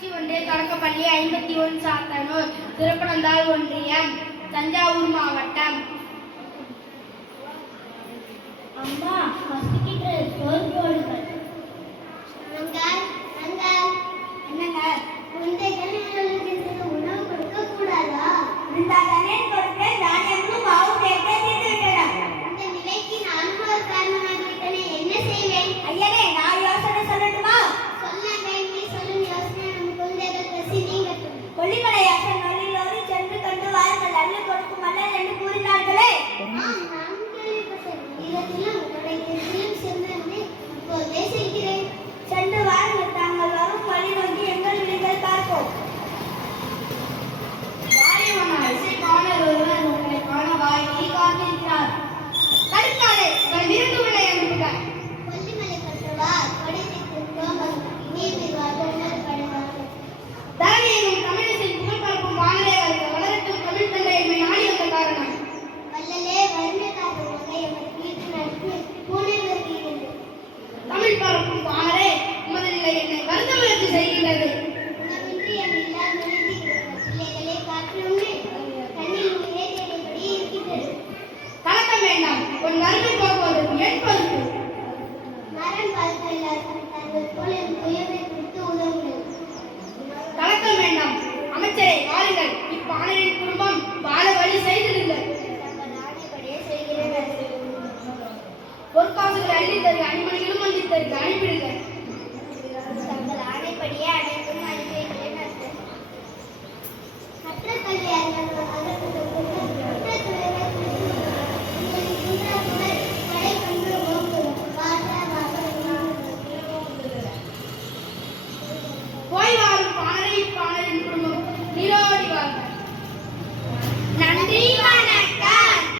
ஊராட்சி ஒன்றிய தொடக்கப்பள்ளி 51 சாத்தனூர் திருப்பனந்தாள் ஒன்றியம் தஞ்சாவூர் மாவட்டம். அம்மா பசிக்கிட்டு சோறு போடுங்கள். என்னங்க உணவு கொடுக்க கூடாதா? இருந்தாதானே கொடுத்தேன். தானியமும் மாவும் சேர்த்தே தீர்த்து விட்டன. இந்த நிலைக்கு நானும் ஒரு காரணமாகிவிட்டனே, என்ன செய்வேன்? ஐயனே, நான் யோசனை சொல்லட்டுமா? சொல்லாங்க, நீ சொல்லும் யோசனை நம் குழந்தைகள் பசி நீங்கட்டும். கொல்லிமலை அரசன் நல்லோடு சென்று கொண்டு வாருங்கள், அள்ளி கொடுக்கும் மல்லன் என்று கூறினார்களே. நான் கேள்விப்பட்டேன். இல்லத்திலும் உங்களுடைய சென்று இப்போதே செய்கிறேன். சென்று வாருங்கள், தாங்கள் வரும் வழி நோக்கி எங்கள் வீடுகள் பார்ப்போம். ஒருவர் உங்களை காண வாயிலே காத்திருக்கிறார். தடுக்காதே, உங்கள் விருந்து உள்ளே அனுப்புகிறார். கொல்லிமலை கற்றவா படித்திருக்கிறோம், நீதிவார்கள் படுவார்கள். தரணியும் தமிழிசை புகழ் பரப்பும் வானலே வருக. வளரட்டும் தமிழ் தந்தை எம்மை நாடி வந்த காரணம். வல்லலே வருணக்காரமாக எமது வீட்டு நடத்தி பூனை வருகிறது. தமிழ் பரப்பும் வானலே உமது நிலை என்னை வருத்த முயற்சி செய்கின்றது. உணவின்றி என் இல்லா நுழைந்திருக்கிறது. பிள்ளைகளே காற்றுண்டு கண்ணில் உயிரை தேடியபடி இருக்கின்றது. கலக்கம் வேண்டாம், உன் வறுமை போக்குவதற்கு என் பொறுப்பு. மரம் பார்க்க எல்லாருக்கும் தங்கள் போல என் துயரை குறித்து உதவுங்கள். கலக்கம் வேண்டாம். அமைச்சரே, வாருங்கள், இப்பாணரின் குடும்பம் வாழ வழி செய்திடுங்கள். தங்கள் ஆணைப்படியே செய்கிறேன். பொற்காசுகளை அள்ளி தருக, அணிமணிகளும் அள்ளி தருக.